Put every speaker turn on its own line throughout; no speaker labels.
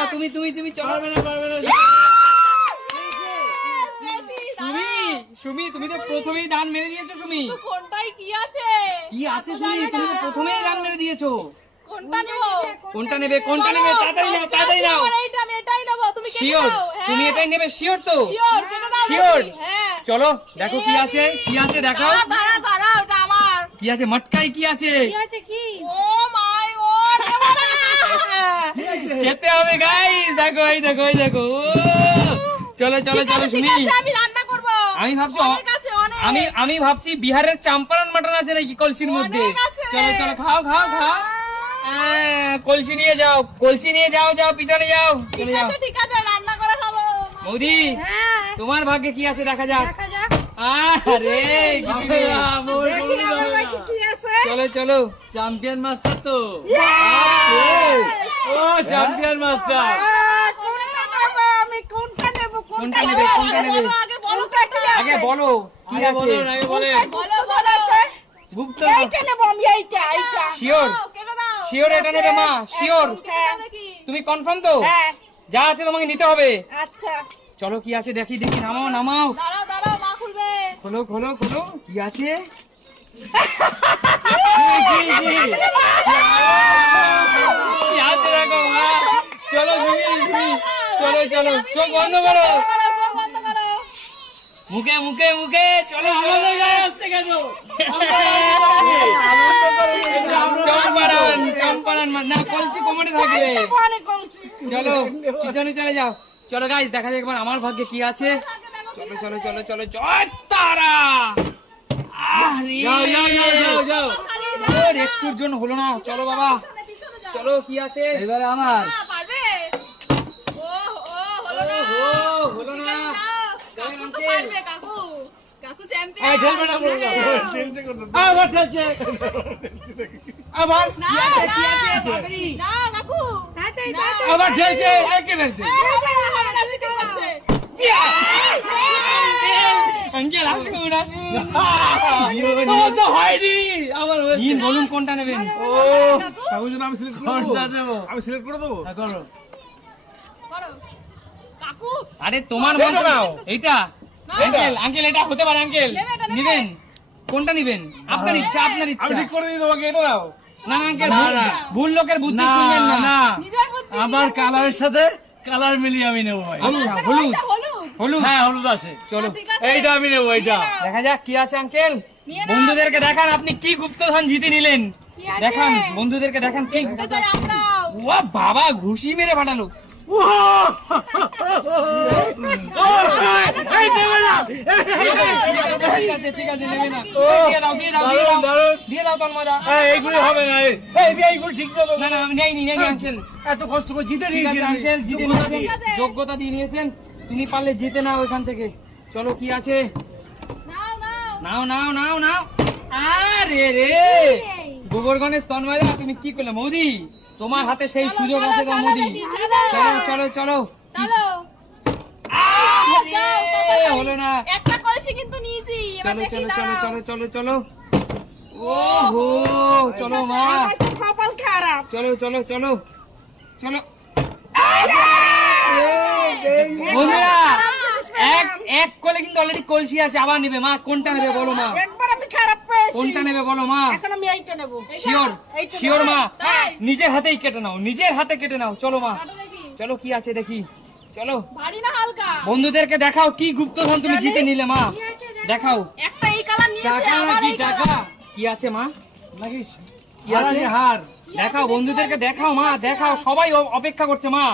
দাঁড়াও তুমি তুমি তুমি চলো।
পারবে না পারবে না।
সুমি সুমি তুমি তো প্রথমেই দান মেরে দিয়েছ সুমি।
কোনটাই কি আছে?
কি আছে সুমি? তুমি তো প্রথমেই দান মেরে দিয়েছ।
কোনটা নেব?
কোনটা নেবে কোনটা নেবে? তাড়াতাড়ি নাও তাড়াতাড়ি নাও।
এইটা আমি এটাই নেব। তুমি কেটে দাও। হ্যাঁ।
তুমি এটাই নেবে শিওর তো।
শিওর কেটে দাও
Sure?
হ্যাঁ।
চলো দেখো কি আছে কি আছে দেখাও।
দাঁড়া দাঁড়া দাঁড়া ওটা আমার।
কি আছে? মটকাই কি আছে?
আছে কি? ও মাই গড নেব না
খেতে হবে গাইস দেখো এই দেখো এই দেখো। চলো চলো চলো
আছে, আমি রান্না করব।
আমি ভাবছি আমি আমি ভাবছি বিহারের চাম্পারন মাটন আছে নাকি কলসির মধ্যে। চলো চলো খাও খাও খাও। আহ, কলসি নিয়ে যাও কলসি নিয়ে যাও যাও পিছনে যাও চলে যাও।
ঠিক আছে রান্না করে খাব।
বৌদি
হ্যাঁ।
তোমার ভাগ্যে কি আছে দেখা যাক।
দেখা যাক।
আরে চলো চলো
চ্যাম্পিয়ন মাস্টার তো। ও চ্যাম্পিয়ন মাস্টার।
কোনটা নেব? আমি কোনটা নেব?
কোনটা নেবে? কোনটা নেবে?
আগে বলো কি
আগে বলো কি
আগে
আছে?
আগে বলেন
বলো বলো
গুপ্ত।
এইটা নেব আমি এইটা এইটা।
শিওর শিওর এটা নেবে মা শিওর
কেটে দাও দেখি
তুমি কনফার্ম তো?
হ্যাঁ।
যা আছে তোমাকে নিতে হবে।
আচ্ছা।
চলো কি আছে দেখি দেখি নামাও নামাও।
দাঁড়াও দাঁড়াও মা খুলবে।
খোলো খোলো খোলো। কি আছে? চলো চলো, পিছনে চলে যাও। চলো গাইস দেখা যাক এবার আমার ভাগ্যে কি আছে। চলো চলো চলো চলো জয় তারা। একটুর জন্য হলো না। চলো বাবা। চলো কি আছে?
এবারে আমার।
হলো না। কাকু কাকু। কাকু চ্যাম্পিয়ন
আবার ঠেলছে। আবার। আবার ঠেলছে। একে ঠেলছে
এই, হবে না, হবে না, ঠিক আছে।
আঙ্কেল। আসুন আসুন
তো হয়নি। আবার
দিন বলুন কোনটা নেবেন?
ও
কাগজ আমি সিলেক্ট করে দেবো। আমি সিলেক্ট করে দেবো?
করো।
করো। কাকু।
আরে তোমার মন এইটা। আঙ্কেল আঙ্কেল এটা হতে পারে আঙ্কেল।
নেবে
নিবেন? কোনটা নিবেন? আপনার ইচ্ছা আপনার
আমি
ইচ্ছা
ঠিক করে দিয়ে তোমাকে এটা নাও।
না আঙ্কেল ভুল- লোকের বুদ্ধি
না
শুনবেন না।
না।
নিজের
আবার কালারের সাথে কালার মিলিয়ে আমি নেব ভাই।
আচ্ছা হলুদ।
হলুদ?
হ্যাঁ হলুদ আছে
চলো।
এইটা আমি নেব এইটা।
দেখা যাক কি আছে আঙ্কেল। বন্ধুদেরকে দেখান আপনি কি গুপ্তধন জিতে নিলেন? দেখান বন্ধুদেরকে দেখান কি বাবা ঘুষি মেরে নিয়েছেন। যোগ্যতা দিয়ে নিয়েছেন। তুমি পারলে জিতে নাও এখান থেকে। চলো কি আছে?
নাও, নাও।
নাও নাও আরে রে! গোবরগণের স্তন মাজা তুমি কি করলে? মোদি তোমার হাতে সেই সুযোগ আছে গো মোদি।
চলো।
চলো। চলো। হলো না।
একটা কলসি কিন্তু নিয়েছি। এবার
চলো
দেখি
চলো চলো চলো চলো চলো। ওহো! চলো মা।
কপাল খারাপ।
চলো চলো চলো। চলো। বন্ধুরা এক এক কোলে কিন্তু অলরেডি কলসি আছে আবার নেবে মা কোনটা নেবে বলো মা?
একবার আমি খারাপ পেয়েছি।
কোনটা নেবে বলো মা?
এখন আমি এইটা নেব।
শিওর শিওর মা। নিজের হাতেই কেটে নাও নিজের হাতে কেটে নাও। চলো মা। চলো কি আছে দেখি। চলো।
ভারী না হালকা?
বন্ধুদেরকে দেখাও কি গুপ্ত গুপ্তধন তুমি জিতে নিলে মা।
কি।
দেখাও।
একটা এই কালার নিয়েছি
টাকা টাকা?
কালার
কি আছে মা?
নাকি?
কি আছে?
হার।
দেখাও বন্ধুদেরকে দেখাও মা দেখাও সবাই অপেক্ষা করছে মা।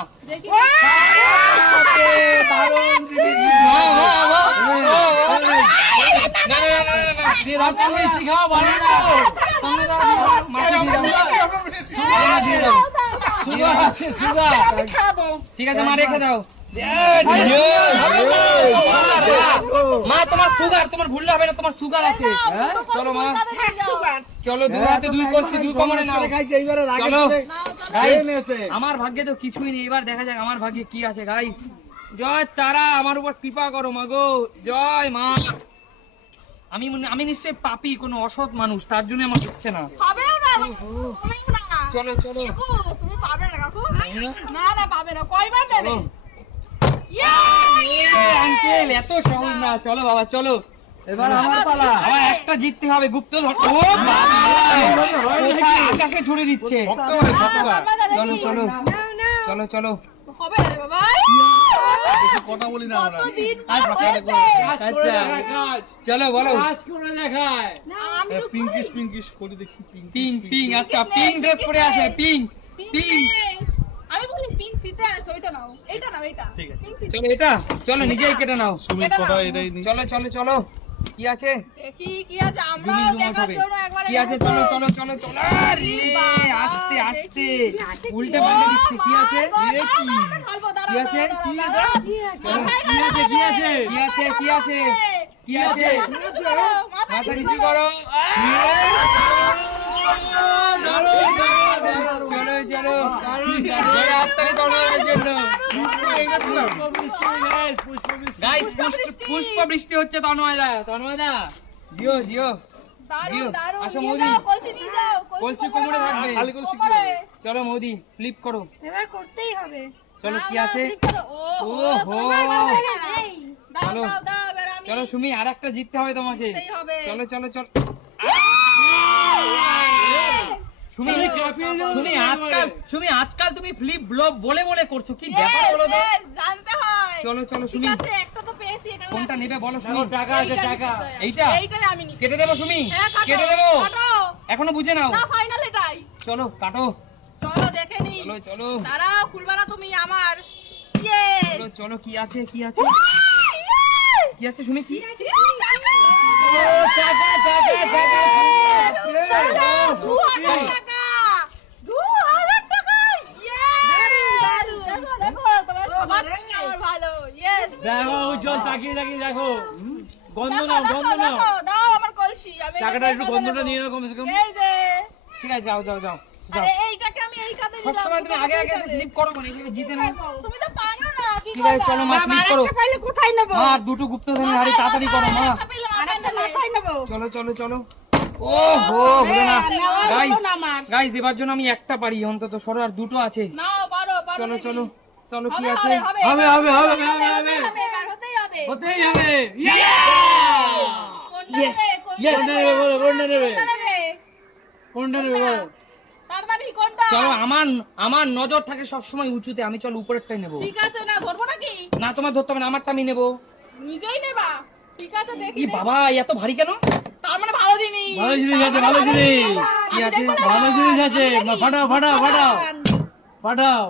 ঠিক আছে মা রেখে দাও। মা তোমার সুগার তোমার ভুললে হবে না তোমার সুগার আছে।
হ্যাঁ?
চলো মা। চলো দুই হাতে দুই করছি দুই কমনে নাও। চলো। আমার ভাগ্যে তো কিছুই নেই। এবার দেখা যাক আমার ভাগ্যে কি আছে গাইস জয় তারা আমার উপর কৃপা করো মাগো জয় মা। আমি মনে- আমি নিশ্চয়ই পাপি কোনো অসৎ মানুষ তার জন্য আমার হচ্ছে না।
হবেও না
চলো চলো।
তুমি পাবে না কাকু?
না?
না পাবে না। কয়বার। ইয়ে!
আঙ্কেল এত সহজ না। চলো বাবা চলো।
এবার আমার পালা।
আমার একটা জিততে হবে গুপ্ত ও বাবা! কোথায় আকাশে ছুড়ে দিচ্ছে।
ভক্ত ভাই ভক্ত ভাই
বাবা, দাদা,
চলো চলো।
নাও, নাও।
চলো চলো।
হবে না বাবা।
কথা বলি না আমরা
কতদিন
আচ্ছা,
হয়েছে?
আচ্ছা চলো বলো।
না, আমি তো
পিঙ্কিশ পিঙ্কিশ করে দেখি পিঙ্ক
পিঙ্ক পিঙ্ক আচ্ছা পিঙ্ক ড্রেস পরে আছে পিঙ্ক
পিঙ্ক
পিঙ্ক
ফিতে আছে ওইটা নাও এইটা নাও এইটা
ঠিক আছে।
চলো এটা চলো নিজেই কেটে নাও
সুমির
এটা
এটাই নেই
চলো চলো চলো কি আছে
দেখি কি আছে আমরাও দেখার জন্য একবারে
কি আছে চলো চলো চলো চলো আরে আস্তে আস্তে উল্টে পাল্টে দিচ্ছে কি আছে
দাঁড়াও, দাঁড়াও,
কি আছে? কি এটা?
মাথায় ঢালা হবে।
কি আছে কি আছে কি আছে
মাথা নিচু করো, মাথা
মাথা পুষ্প বৃষ্টি হচ্ছে তন্ময়দা তন্ময়দা। জিও জিও। আসো মৌদি।
কলসি কোমরে
চলো মোদি ফ্লিপ করো। চলো কি আছে?
ও হো
চলো। চলো। সুমি আর একটা জিততে হবে তোমাকে। চলো চলো চলো। আজকাল আজকাল তুমি ফ্লিপ ব্লগ বলে বলে করছ। কি ব্যাপার বলো তো?
জানতে হয়।
চলো চলো
ঠিক আছে, একটা তো পেয়েছি, এটা
কোনটা নেবে বলো সুমি?
টাকা আছে টাকা।
এইটা?
এইটাই আমি নিতে
কেটে দেবো সুমি?
হ্যাঁ, কেটে
দেবো?
কাটো।
এখনও বুঝে নাও।
না, final এটাই।
চলো কাটো।
চলো দেখে নি।
চলো চলো।
দাঁড়াও খুলবা তুমি আমার।
চলো চলো কি আছে কি আছে? কি আছে সুমি কি?
দেখো দেখো তোমার সবার থেকে আমার ভালো Yes!
দেখো উজ্জ্বল তাকিয়ে তাকিয়ে দেখো গন্ধ নাও গন্ধ নাও
দাও আমার কলসি আমি
টাকাটা একটু গন্ধটা নিয়ে নাও কমসে কম
এই যে
ঠিক আছে যাও যাও যাও যাও
আরে এইটাকে আমি এই কাঁধে নিলাম
সবসময় তুমি আগে আগে ফ্লিপ করো না এইভাবে জিতে নাও
তুমি তো পারো না কি
ঠিক আছে চলো মা ফ্লিপ করো।
কোথায় নেব?
মা আর দুটো গুপ্ত ধরে তাড়াতাড়ি করো মা। চলো চলো চলো। ও হো গাইস জন্য আমি একটা পারি অন্তত সরো আর দুটো আছে। চলো চলো চলো কি আছে?
হবে
চলো আমার আমার নজর থাকে সবসময় উঁচুতে আমি চলো উপরেরটাই নেব।
না
তোমার ধরতে হবে না আমারটা আমি নেব।
নিজেই নেবা? ঠিক আছে দেখি
ই বাবা এত ভারী কেন?
তার মানে ভালো জিনিস।
ভালো জিনিস আছে ভালো জিনিস।
কি আছে
ভালো জিনিস আছে। ফাটাও ফাটাও ফাটাও। ফাটাও।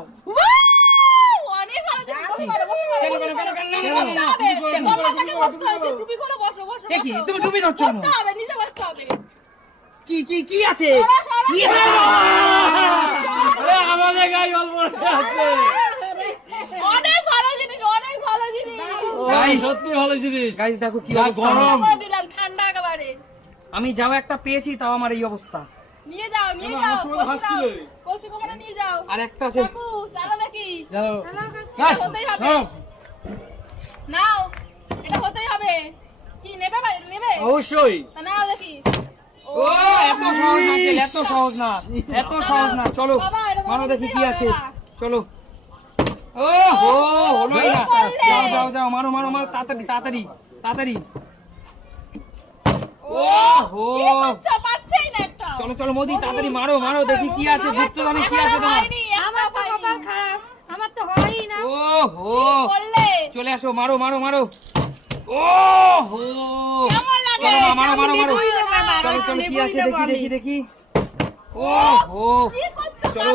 অনেক ভালো জিনিস। বসে পড়ো বসে পড়ো
কেন, কেন, কেন, কেন,
বসতে
কেন,
হবে।
কেন?
তোমরা তাকে বসতে হবে টুপি খুলে বসো বসো
এ কি?
বসো।
তুমি টুপি ধরছো
বসতে হবে নিচে বসতে হবে।
কি কি কি আছে? কি
আমাদের গায়ে অল্প আছে
অনেক ভালো জিনিস অনেক ভালো জিনিস
ও,
Guys.
সত্যি ভালো জিনিস।
গাইস দেখো কি
গরম।
দিলাম ঠান্ডা একেবারে।
আমি যাও একটা পেয়েছি তাও আমার এই অবস্থা।
নিয়ে যাও নিয়ে যাও
আমার সময় তো
কলসি
হাসছিল।
দাও। কলসি কোমরে নিয়ে যাও।
আর একটা আছে।
চালো দেখি।
চলো
হতেই হবে। নাও। এটা হতেই হবে। কি নেবে নেবে?
অবশ্যই।
নাও দেখি।
ও এত সহজ না এত সহজ না এত সহজ না। চলো মানো দেখি কি আছে। চলো। ও হো হলোই না যাও যাও যাও মারো মারো মারো তাড়াতাড়ি তাড়াতাড়ি তাড়াতাড়ি। ও হো চলো চলো মোদি তাড়াতাড়ি মারো মারো দেখি কি আছে গুপ্ত ধনে কি আছে তোমার।
আমার তো কপাল খারাপ আমার তো হয়ই না।
ও হো চলে আসো মারো মারো মারো। ও হো চলো মারো মারো মারো, চলো চলো কি আছে দেখি দেখি দেখি। ও হো চলো।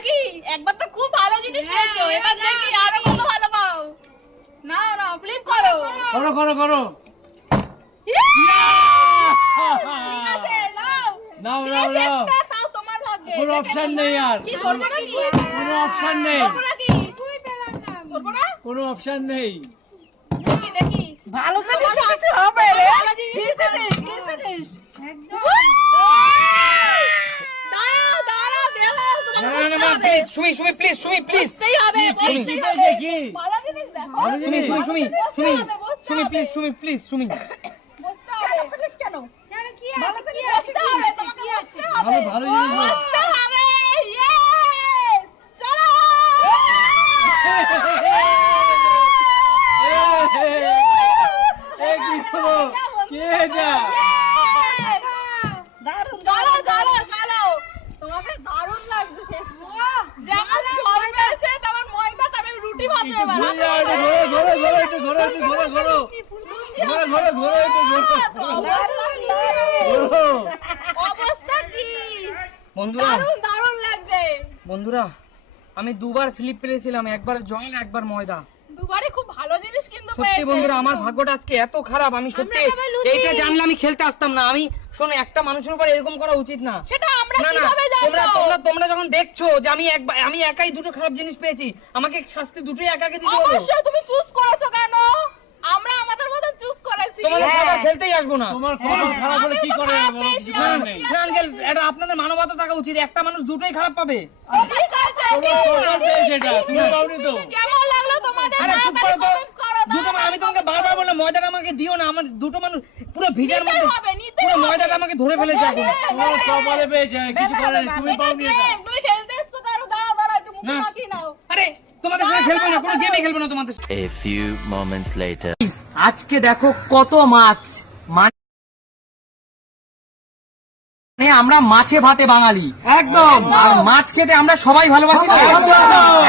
দেখি একবার তো খুব ভালো জিনিস পেয়েছ এবার দেখি আরও কত ভালো পাও। নাও নাও ফ্লিপ করো।
করো। করো করো
ঠিক আছে নাও।
নাও, নাও, নাও।
তোমার ভাগ্যে।
কোনো অপশন
নেই
আর।
কি করব
কোনো অপশন নেই।
নাকি? না
কোনো অপশন নেই।
দেখি দেখি। ভালো জিনিস কিছু হবে রে। ভালো জিনিস জিনিস
একদম
দাঁড়াও দাঁড়াও।
Sumi Sumi please Sumi please Sumi Sumi. Sumi Sumi Sumi please Sumi please Sumi
ভালো
ভালো জিনিস
Yeah!
বন্ধুরা আমি দুবার ফ্লিপ পেরেছিলাম একবার জল একবার ময়দা
দুবারই খুব ভালো জিনিস কিন্তু
সত্যি বন্ধুরা আমার ভাগ্যটা আজকে এত খারাপ আমি সত্যি এইটা জানলে আমি খেলতে আসতাম না আমি শোনো একটা মানুষের উপর এরকম করা উচিত না।
সেটা আমরা কীভাবে জানব?
তোমরা তোমরা তোমরা যখন দেখছ যে আমি একবার আমি একাই দুটো খারাপ জিনিস পেয়েছি আমাকে শাস্তি দুটোই একাকে দিতে হবে।
অবশ্যই তুমি চুজ করেছ কেন? আমরা আমাদের মতো চুজ করেছি।
তোমাদের সাথে খেলতেই আসব না।
তোমার কপাল খারাপ হলে কি করে বলো?
না, না আঙ্কেল এটা আপনাদের মানবতা থাকা উচিত। একটা মানুষ দুটোই খারাপ পাবে।
ঠিক আছে
তোমার কপাল পেয়েছে এটা। তুমি পাওনি তো।
কেমন লাগল তোমাদের
আরে চুপ করো তো। দুটো আমি তোমাকে বারবার বললাম ময়দাটা আমাকে দিও না আমার দুটো মানুষ পুরো ভিড়ের মধ্যে পুরো ময়দাটা আমাকে ধরে ফেলে যাব।
তোমার কপালে পেয়েছে কিছু করার তুমি
এটা
পাওনি এটা
তুমি খেলতে এসছো কারও দাঁড়া দাঁড়া একটু মুখ নাও।
আরে তোমাদের সাথে খেলব না কোনো গেমে খেলব না তোমাদের সাথে।
A few moments later.
আজকে দেখো কত মাছ মানে আমরা মাছে ভাতে বাঙালি। একদম। আর মাছ খেতে আমরা সবাই ভালোবাসি তো?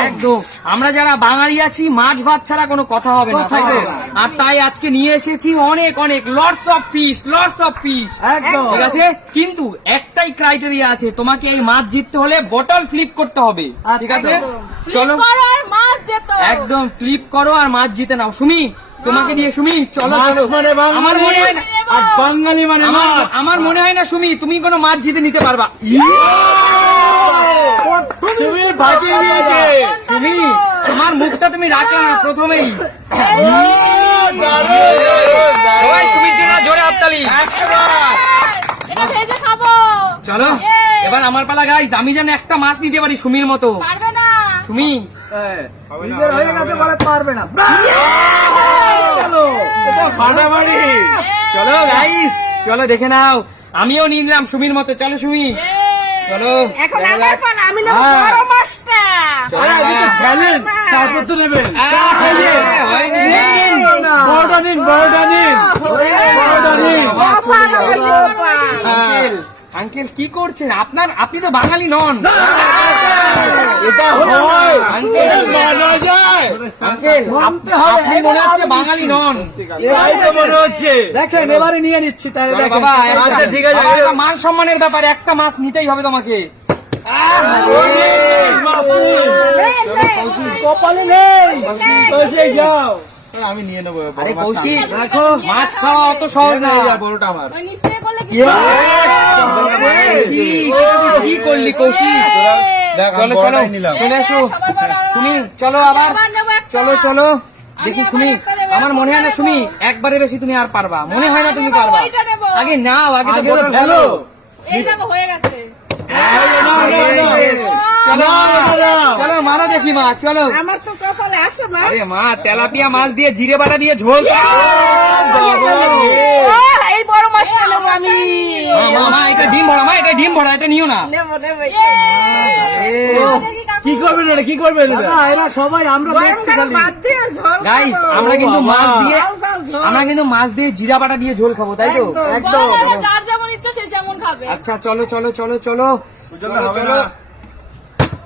একদম। আমরা যারা বাঙালি আছি মাছ ভাত ছাড়া কোনো কথা হবে না তাই তো? আর তাই আজকে নিয়ে এসেছি অনেক অনেক lots of fish lots of fish একদম। ঠিক আছে? কিন্তু একটাই ক্রাইটেরিয়া আছে তোমাকে এই মাছ জিততে হলে বটল ফ্লিপ করতে হবে। ঠিক আছে? চলো।
Flip করো আর মাছ যেত
একদম ফ্লিপ করো আর মাছ জিতে নাও। সুমি তোমাকে দিয়ে সুমি চলো
মানে
আমার মনে হয় না
আর বাঙালি মানে
আমার
মাছ।
আমার মনে হয় না সুমি তুমি কোনো মাছ জিতে নিতে পারবা।
তুমি ভাজিয়ে দিয়েছে।
তুমি তোমার মুখটা তুমি রাখো না প্রথমেই। সবাই সুমির জন্য জোরে হাততালি। চলো এবার আমার পালা গাইজ আমি যেন একটা মাছ নিতে পারি সুমির মতো। সুমি
নিজের হয়ে গেছে বলে পারবে না। চলো ফাটাফাটি।
চলো গাইজ চলো দেখে নাও। আমিও নিলাম সুমির মতো। চলো সুমি। চলো।
এখন আমার
যাক।
আমি নেব
হ্যাঁ।
বড় মাছটা।
আরে আগে তো খেলেন তারপর তো নেবেন
আহ, হয়নি।
নিন, নিন, বড়টা নিন। বড়টা নিন। বড়টা নিন।
আঙ্কেল আঙ্কেল কি করছেন? আপনার আপনি তো বাঙালি নন।
এটা হয়।
আঙ্কেল।
মানা যায়
আঙ্কেল
মানতে হবে
আপনি মনে হচ্ছে বাঙালি নন।
এটাই তো মনে হচ্ছে। দেখেন এবারে নিয়ে নিচ্ছি তাহলে দেখেন। আচ্ছা ঠিক আছে।
মান সম্মানের ব্যাপার একটা মাছ নিতেই হবে তোমাকে।
কপালে নেই। যাও। আমি নিয়ে নেব
আরে কৌশিক দেখো। মাছ খাওয়া অত সহজ না।
বড়টা আমার।
কি
করলি কৌশিক চলো চলো চলে এসো সুমি চলো আবার। চলো চলো। দেখি শুনি আমার মনে হয় না শুনি একবারে বেশি তুমি আর পারবা। মনে হয় না তুমি পারবা। আগে নাও আগে তো
হয়ে গেছে।
চলো চলো মারো দেখি মা চলো। আরে মা তেলাপিয়া মাছ দিয়ে জিরে বাটা দিয়ে ঝোল
এই বড় মাছটা নেব আমি।
মা, মা, মা, এটা ডিম ভরা মা এটা ডিম ভরা এটা নিও না। এ,
কি করবেন কি করবেন এরা সবাই আমরা
গাইস আমরা কিন্তু মাছ দিয়ে আমরা কিন্তু মাছ দিয়ে জিরা বাটা দিয়ে ঝোল খাব তাই তো?
একদম
যার যেমন ইচ্ছা সে যেমন খাবে।
আচ্ছা চলো চলো চলো চলো। চলো চলো
ইয়ে! পেছনে যাও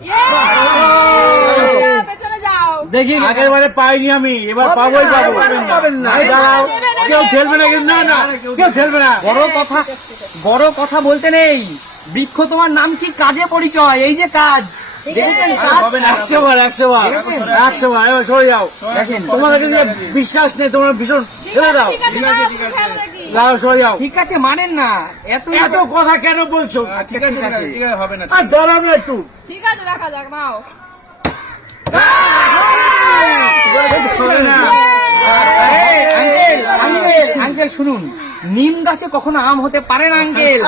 দেখি আগের বারে পাইনি আমি এবার পাবোই পাবো। দাঁড়াও। কেউ খেলবে না কিন্তু না না। কেউ খেলবে না।
বড় কথা বড় কথা বলতে নেই। বৃক্ষ তোমার নাম কি? কাজে পরিচয় এই যে কাজ।
একশো বার একশো বার একশো বার সরে যাও। তোমাদের কিন্তু বিশ্বাস নেই তোমরা ভীষণ ফেলে দাও। দাও সরে যাও।
ঠিক আছে মানেন না। এত
এত কথা কেন বলছো?
ঠিক আছে ঠিক আছে
আর দাঁড়াও একটু।
ঠিক আছে দেখা যাক নাও।
হবে না
আঙ্কেল আঙ্কেল আঙ্কেল শুনুন। নিম গাছে কখনো আম হতে পারে না আঙ্কেল।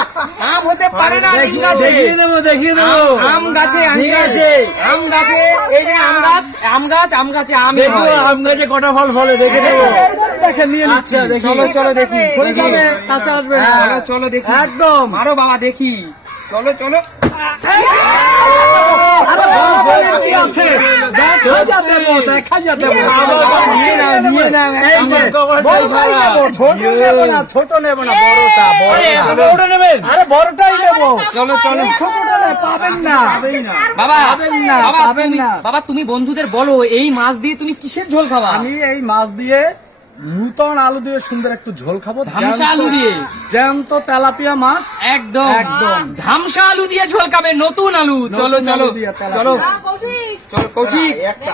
আম হতে পারে না নিম গাছে।
দেখিয়ে দেবো দেখিয়ে দেবো।
আম- আম গাছে
ঠিক আছে।
আম গাছে এই যে আম গাছ আম গাছ আম গাছে আম
দেখব আম গাছে কটা ফল ফলে দেখে দেবো দেখে নিয়ে নিচ্ছি।
আচ্ছা
দেখি।
চলো চলো দেখি।
হয়ে কাছে আসবে
চলো চলো দেখি।
একদম
আরও বাবা দেখি। চলো চলো
ছোট নেব না বড়টা নেবেন আরে বড়টাই নেব
চলো চলো
ছোটটা পাবেন না
বাবা
না, পাবেন না।
বাবা তুমি বন্ধুদের বলো এই মাছ দিয়ে তুমি কিসের ঝোল খাবা
আমি এই মাছ দিয়ে নূতন আলু দিয়ে সুন্দর একটু ঝোল খাব।
ধামসা আলু দিয়ে?
জ্যান্ত তেলাপিয়া মাছ।
একদম।
একদম।
ধামসা আলু দিয়ে ঝোল খাবে নতুন আলু। চলো চলো। চলো। চলো কৌশিক।
একটা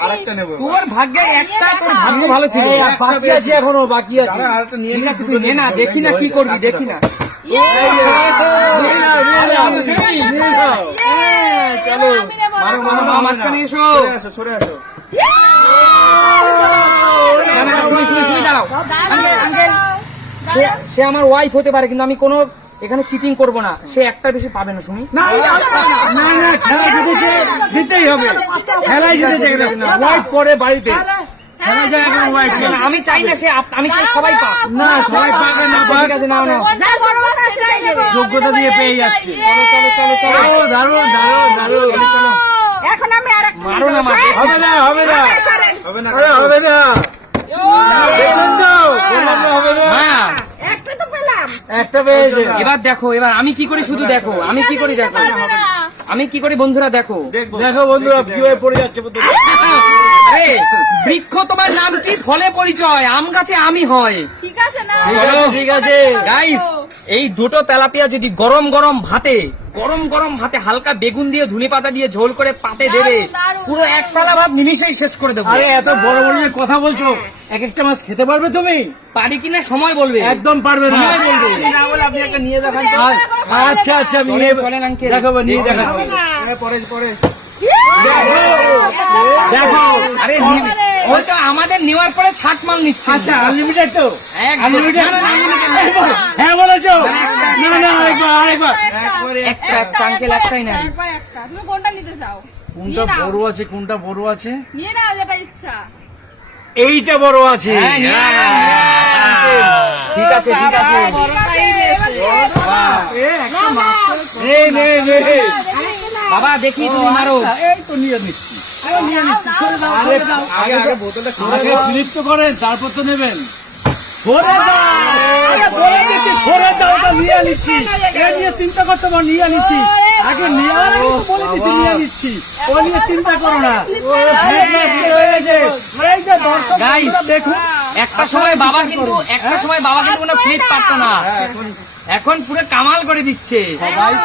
তোর ভাগ্যে একটা তোর ভাগ্য ভালো ছিল।
বাকি আছে এখনও বাকি আছে।
দাঁড়া, আরেকটা নিয়ে
ঠিক আছে তুই নে না দেখি না কি করবি দেখি না। চলো। মাঝখানে এসো
সরে আসো
না, না, না, সে- আমার ওয়াইফ হতে পারে কিন্তু আমি কোনো এখানে চিটিং করব না সে একটা বেশি পাবে না শুনি
না না না খেলা জিতেছে দিতেই হবে খেলাই জিতেছে হোয়াইট পরে বাড়িতে
না, না, আমি চাই না সে আপ- আমি চাই সবাই পাক
না সবাই পাবে না
ঠিক আছে
নেব
যোগ্যতা দিয়ে পেয়ে যাচ্ছে
চলো চলো চলো চলো
দারুণ দারুণ দারুণ দারুণ
এখন আমি আর
মারো না
হবে না হবে না
হবে না
হবে না দেখলেন তো? বললাম না হবে না
একটা তো পেলাম।
একটা পেয়েছে
এবার দেখো এবার আমি কি করি শুধু দেখো আমি কি করি দেখো। আমি কি করি বন্ধুরা দেখো।
দেখো বন্ধুরা কীভাবে পড়ে যাচ্ছে
আরে বৃক্ষ তোমার নাম কি? ফলে পরিচয়। আম গাছে আমি হয়।
ঠিক আছে না
ঠিক আছে
গাইস এই দুটো তেলাপিয়া যদি গরম গরম ভাতে গরম গরম ভাতে হালকা বেগুন দিয়ে ধনে পাতা দিয়ে ঝোল করে পাতে দেবে। পুরো এক থালা ভাত নিমিশেই শেষ করে দেবো।
আরে এত বড় বড় কথা বলছো। এক একটা মাছ খেতে পারবে তুমি?
পারি কিনা সময় বলবে।
একদম পারবে না।
সময় বলবে।
না বলে আপনি একটা নিয়ে দেখান। আচ্ছা আচ্ছা আমি নিয়ে- দেখাবো নিয়ে দেখাচ্ছি।
পরে পরে
দেখো
আরে নি- হয়তো আমাদের নেওয়ার পরে ছাট মাল নিচ্ছে
আচ্ছা আনলিমিটেড তো আনলিমিটেড
না, না।
হ্যাঁ বলেছ
না,
না না আরেকবার আরেকবার
একটা একটা আঙ্কেল একটাই নাই
একবার একটা তুমি কোনটা নিতে চাও
কোনটা বড় আছে কোনটা বড় আছে
নিয়ে নাও যেটা ইচ্ছা
এইটা বড় আছে
হ্যাঁ। ঠিক আছে ঠিক আছে
এই নে নে
বাবা দেখি তুমি মারো
এই তো নিয়ে নিচ্ছি।
নিয়ে নিচ্ছি
আরে আগে আগে বোতলটা আগে ফ্লিপ তো করেন তারপর তো নেবেন। সরে আরে বলে দিচ্ছি সরে যাও ওটা নিয়ে নিচ্ছি। এ নিয়ে চিন্তা করতে পারো নিয়ে নিচ্ছি। আগে নিয়ে আরে তো বলে দিচ্ছি নিয়ে নিচ্ছি। ও নিয়ে চিন্তা করো না। দেখুন।
একটা সময় বাবা কিন্তু একটা সময় বাবা কিন্তু কোনো ফ্লিপ পারতো না। এখন পুরো কামাল করে দিচ্ছে।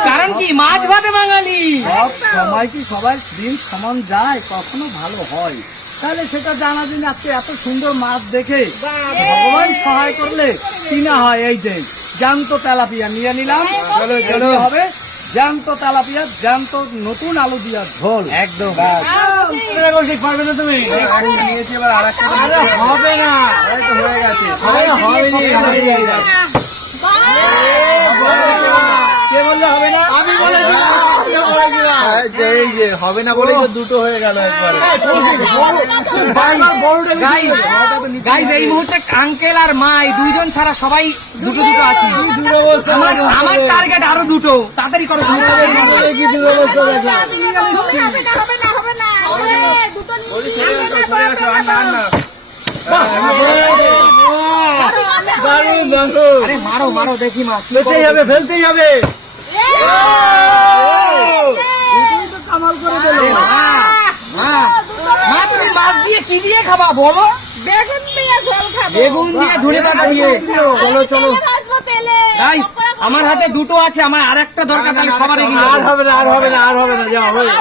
কারণ কি? মাছ ভাতে বাঙালি।
সব সময় কি সবাই দিন সমান যায় কখনো ভালো হয়? তাহলে সেটা জানা দিন আজকে এত সুন্দর মাছ দেখে ভগবান সহায় করলে কিনা হয় এই যে? জ্যান্ত তেলাপিয়া নিয়ে নিলাম। চলো চলো। হবে? জ্যান্ত তেলাপিয়া জ্যান্ত নতুন আলু দিয়া ঝোল। একদম। পারবে না তুমি
নিয়েছি এবার
আর হবে না
হয়ে গেছে।
কে বললে হবে না আমি
এই যে হবে না বলেই তো দুটো হয়ে গেল একবারে
গাইজ এই মুহূর্তে আঙ্কেল আর মা এই দুইজন ছাড়া সবাই দুটো দুটো আছি আমার আমার টার্গেট আরও দুটো তাড়াতাড়ি করো
হবে না হবে না হবে না হবে দুটো নিয়ে
সরে আসো আর না আর না
দারুণ দারুণ
আরে মারো মারো দেখি মা
ফেলতেই হবে ফেলতেই হবে
আমার হাতে দুটো আছে আমার আর একটা দরকার তাহলে সবার
আর হবে না আর হবে না আর হবে না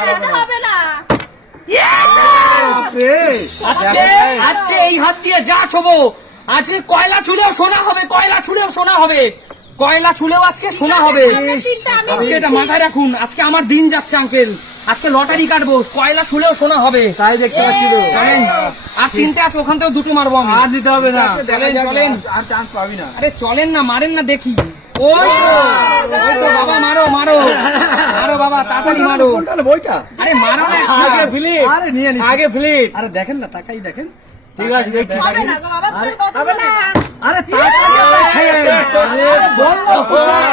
আজকে আজকে এই হাত দিয়ে যা ছোবো। আজকে কয়লা ছুলেও সোনা হবে, কয়লা ছুলেও সোনা হবে। কয়লা ছুলেও আজকে সোনা হবে। আজকে এটা মাথায় রাখুন। আজকে আমার দিন যাচ্ছে আঙ্কেল আজকে লটারি কাটবো। কয়লা ছুলেও সোনা হবে।
তাই দেখতে পাচ্ছি তো।
আর তিনটে আছে ওখান থেকেও দুটো মারবো
আর দিতে হবে না।
চলেন চলেন।
আর চান্স পাবি না।
আরে চলেন না মারেন না দেখি। ওই তো বাবা মারো মারো। মারো বাবা তাড়াতাড়ি মারো।
বইটা?
আরে মারো না
আগে ফ্লিপ।
আরে নিয়ে।
আগে ফ্লিপ।
আরে দেখেন না তাকাই দেখেন।
ঠিক আছে দেখছি।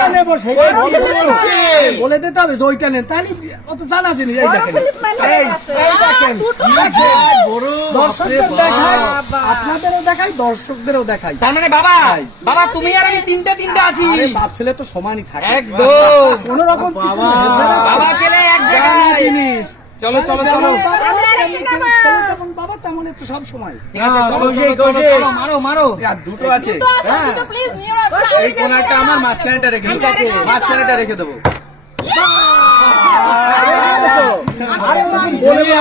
আরে বলে। দিতে হবে। ওইটা নেন। তাহলে অত জানা জিনিস এই দেখেন। এই এই দেখেন দর্শকদের দেখাই আপনাদেরও দেখাই দর্শকদেরও দেখাই।
তার মানে বাবা বাবা তুমি আর আমি তিনটে তিনটে আছি।
বাপ ছেলে তো সমানই থাকে।
একদম।
কোন রকম?
বাবা ছেলে এক জায়গায়
জিনিস।
চলো চলো চলো।
বাবা তেমন একটু সব সময়।
মারো মারো।
দুটো আছে। হ্যাঁ। আমার মাঝখানেটা রেখে মাঝখানেটা রেখে দেবো।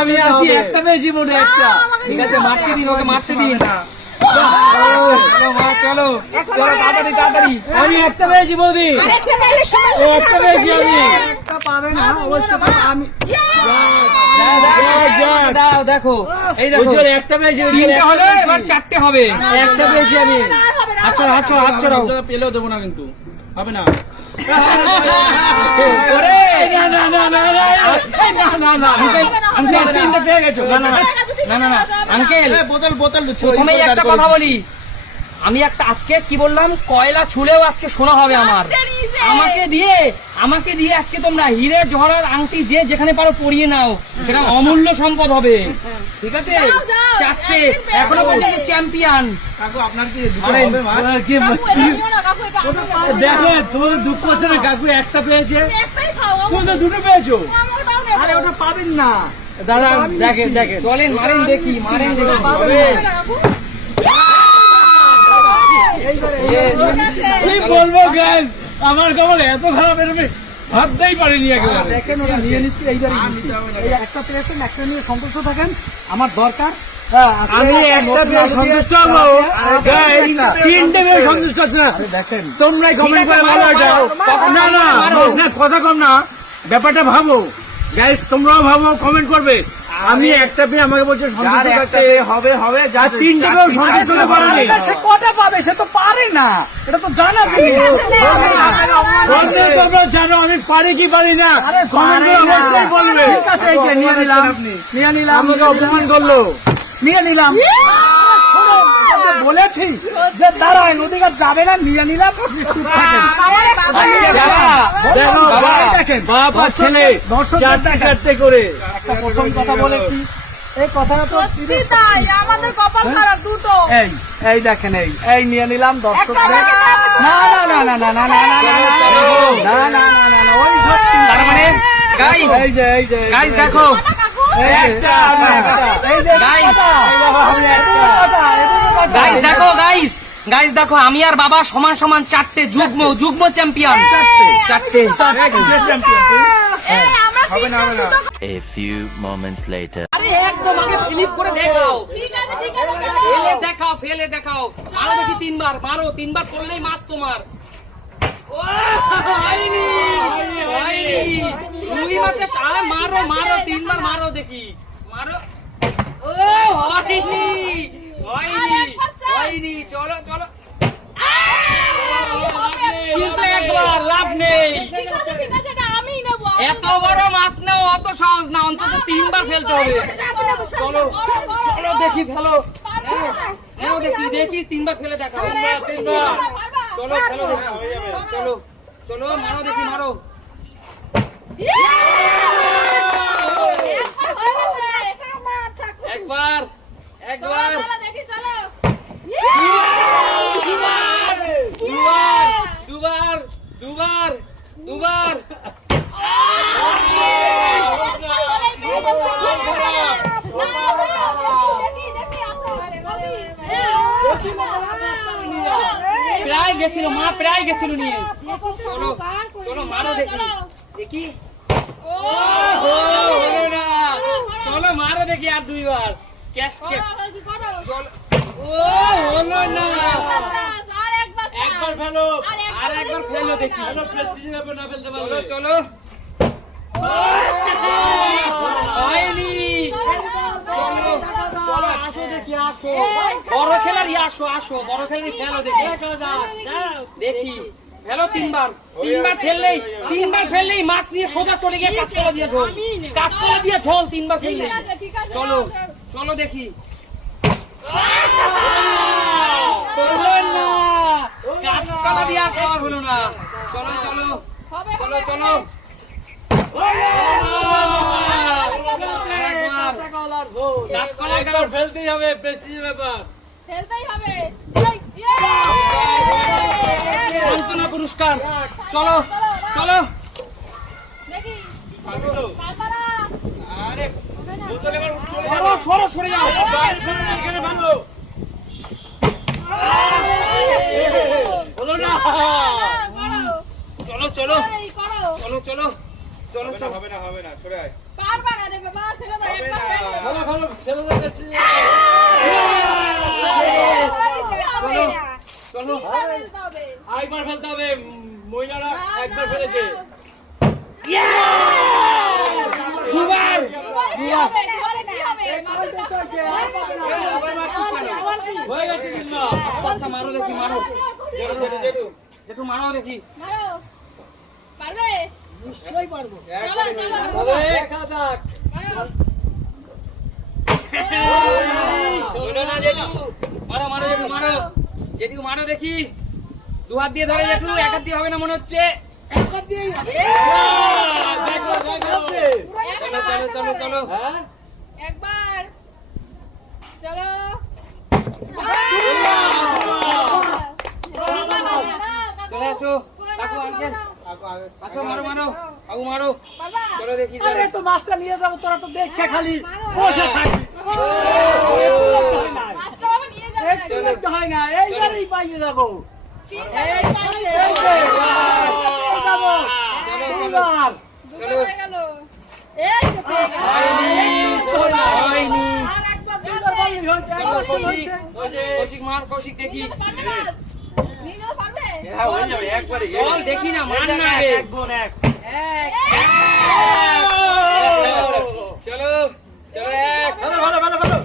আমি আছি একটা বেশি মনে একটা।
ঠিক আছে মারতে দিন ওকে মারতে দিন। চলো চলো তাড়াতাড়ি তাড়াতাড়ি।
আমি একটা পেয়েছি বৌদি একটা পেয়েছি আমি
পেলেও দেবো না কিন্তু হবে না বোতল বোতল
একটা কথা বলি আমি একটা আজকে কি বললাম কয়লা ছুলেও আজকে শোনা হবে আমার। আমাকে দিয়ে আমাকে দিয়ে আজকে তোমরা হিরে জহরার আংটি যে যেখানে পারো পরিয়ে নাও সেটা অমূল্য সম্পদ হবে। ঠিক আছে? চারটে এখনও পর্যন্ত চ্যাম্পিয়ন
দেখো তোমার দুঃখ হচ্ছে না কাকু একটা পেয়েছে। তুমি তো দুটো পেয়েছ। আরে ওটা পাবেন না।
দাদা দেখেন দেখেন চলেন মারেন দেখি মারেন দেখি।
কি বলব গাইস আমার খবর এত খারাপ এরকম ভাবতেই পারিনি একেবারে। দেখেন ওটা নিয়ে নিচ্ছি এইবারে এই একটা পেয়েছেন একটা নিয়ে সন্তুষ্ট থাকেন আমার দরকার। আমি একটা পেয়ে সন্তুষ্ট হব। তিনটে পেয়ে সন্তুষ্ট আছে দেখেন। তোমরাই কমেন্ট করে ভালো এটা না না না কথা কম না। ব্যাপারটা ভাবো। গাইস তোমরাও ভাবো কমেন্ট করবে। আমি একটা পেয়ে আমাকে বলছে
একটা হবে হবে যা
তিনটে পেয়েও সন্তুষ্ট হতে পারেনি সে কটা পাবে সে তো পারে না এটা তো জানা তোমরা জানো আমি পারি কি পারি না কমেন্ট অবশ্যই বলবে ঠিক আছে যে নিয়ে নিলাম নিয়ে নিলাম আমাকে অপমান করল নিয়ে নিলাম বলেছি যে দাঁড়ায় নদীঘাট যাবে না নিয়ে নিলাম।
আজকে বাবা,
ছেলে চারটে চারটে করে একটা প্রথম কথা বলেছি এই কথাটা তো
তাই আমাদের কপাল খারাপ দুটো
এই এই দেখেন এই এই নিয়ে নিলাম না না না না না না না না না না না না না না ওই সত্যি
তার মানে গাইস
এই যে এই যে
গাইস দেখো
আমি একটা কথা, এটুকু কথা।
গাইস দেখো গাইস গাইস দেখো আমি আর বাবা সমান সমান চারটে যুগ্ম যুগ্ম চ্যাম্পিয়ন চারটে
এই না হবে না।
A few moments later.
আরে একদম আগে ফ্লিপ করে দেখাও।
ঠিক আছে ঠিক আছে
ফেলে দেখাও ফেলে দেখাও। মারো দেখি তিনবার মারো তিনবার করলেই মাছ তোমার। ও, হয়নি হয়নি। দুই মাসে সারা মারো মারো তিনবার মারো দেখি। মারো ও হয়নি হয়নি হয়নি চলো চলো কিন্তু একবার লাভ নেই
ঠিক আছে ঠিক আছে এটা আমিই নেব
এত বড় মাছ নাও অত সহজ না অন্তত তিনবার ফেলতে হবে। চলো চলো দেখি ফেলো নাও দেখি দেখি তিনবার ফেলে তিনবার চলো ফেলো চলো চলো মারো দেখি মারো। একবার একবার। দুবার দুবার দুবার দুবার। প্রায় গেছিল মা প্রায় গেছিল নিয়ে। চলো চলো মারো দেখি। দেখি? ও হলো না। চলো মারো দেখি আর দুইবার। ক্যাশ হলো না। একবার ফেলো আর একবার ফেলো দেখি। চলো। হয়নি। চলো চলো আসো দেখি আসো। বড় খেলারই আসো আসো। বড় খেলারই ফেলো দেখি। দেখি। ফেলো তিনবার। তিনবার ফেললেই তিনবার ফেললেই মাছ নিয়ে সোজা চলে গিয়ে কাঁচকলা দিয়ে ঝোল। কাঁচকলা দিয়ে ঝোল তিনবার ফেললেই। চলো চলো দেখি। কাঁচকলা দিয়ে আর হলো না। চলো চলো। চলো চলো। ফেলতেই হবে প্রেসিডেন্ট ব্যাপার
ফেলতেই হবে!
সান্ত্বনা পুরস্কার চলো চলো
আরে চলে
সরো সরো যাও
এখানে ভাঙো
হলো না চলো চলো চলো চলো চলো
হবে না, হবে না সরে আয়
পারবা না রে বাবা ছেলে তো একবার
না।
ফেলে
ভালো, ভালো, ছেলেদের কাছে।
চলো
তিনবার ফেলতে হবে
আরেকবার ফেলতে হবে মহিলারা একবার ফেলেছে
দুবার
হয়ে
আচ্ছা আচ্ছা দেখি মারো দেখি
মারো। পারবে? চলো, চলো।
তবে দেখা যাক।
মারো।
মারো মারো জেঠু মারো জেঠু মারো দেখি দু হাত দিয়ে ধরে জেঠু এক হাত দিয়ে হবে না মনে হচ্ছে
দেখো, দেখো।
চলো চলো চলো চলো
হ্যাঁ?
একবার চলো
চলে আসো কাকু আনকে
আগো,
মারো মারো কাকু মারো চলো দেখি
আরে তো মাছটা নিয়ে যাব তোরা তো দেখছে খালি বসে থাকবি হয় না এইবারেই পাইয়ে যাব।
কৌশিক মার কৌশিক দেখি দেখি না, মার না
এক বোন এক।
চলো চলো এক।
ভালো, ভালো, ভালো, ভালো।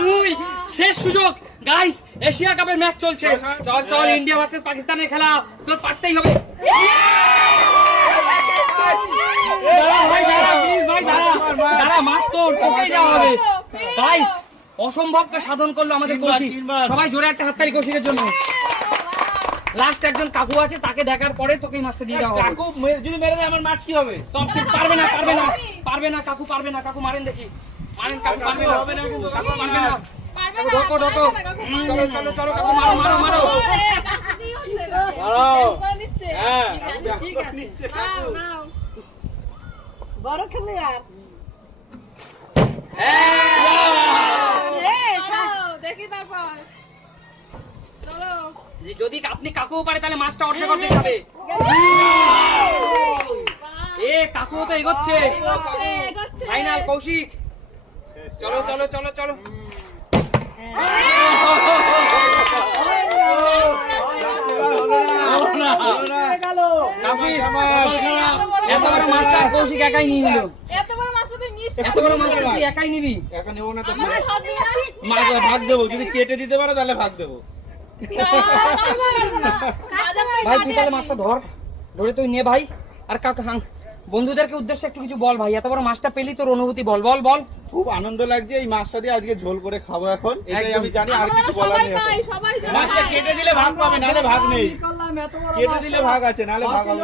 দুই। শেষ সুযোগ। গাইস এশিয়া কাপের ম্যাচ চলছে। চল চল। ইন্ডিয়া ভার্সেস পাকিস্তানের খেলা। তোর পারতেই হবে। দাঁড়া ভাই দাঁড়া প্লিজ ভাই দাঁড়া। দাঁড়া মাছ তোর তোকেই দেওয়া হবে। গাইস অসম্ভবকে সাধন করল আমাদের কৌশিক। সবাই জোরে একটা হাততালি কৌশিকের জন্য। লাস্ট একজন কাকু আছে তাকে দেখার পরে তোকে এই মাছটা দিয়ে দেওয়া হবে।
কাকু যদি মেরে দেয় আমার মাছ কি হবে?
তো আপনি পারবে না পারবে না পারবে না কাকু পারবে না কাকু মারেন দেখি। মারেন কাকু পারবে না।
হবে না কিন্তু,
কাকু পারবে না।
পারবে না,
ঢোকো ঢোকো।
পারবে না, কাকু,
হুম,
পারবে
চলো চলো চলো কাকু মারো মারো মারো।
ওরে, কাকু কি
যদি আপনি কাকু পারে তাহলে মাছটা অর্ধেক অর্ধেক খাবে। এ কাকু তো এগোচ্ছে। ফাইনাল কৌশিক। চলো চলো চলো চলো। এত বড় মাছটা কৌশিক একাই নিয়ে নিল।
এত বড় মাছ তুই
একাই নিবি।
একা নেব না তো। ভাগ দেবো। যদি কেটে দিতে পারো তাহলে ভাগ দেবো।
ভাই তুই তাহলে মাছটা ধর। ধরে তুই নে ভাই। আর কাকা হাং। বন্ধুদেরকে উদ্দেশ্যে একটু কিছু বল ভাই। এত বড় মাছটা পেলি তোর অনুভূতি বল বল বল।
খুব আনন্দ লাগছে এই মাছটা দিয়ে আজকে ঝোল করে খাব এখন। এটাই আমি জানি আর কিছু বলার নেই মাছটা কেটে দিলে ভাগ পাবে নালে ভাগ নেই। কেটে দিলে ভাগ আছে নালে ভাগ হবে।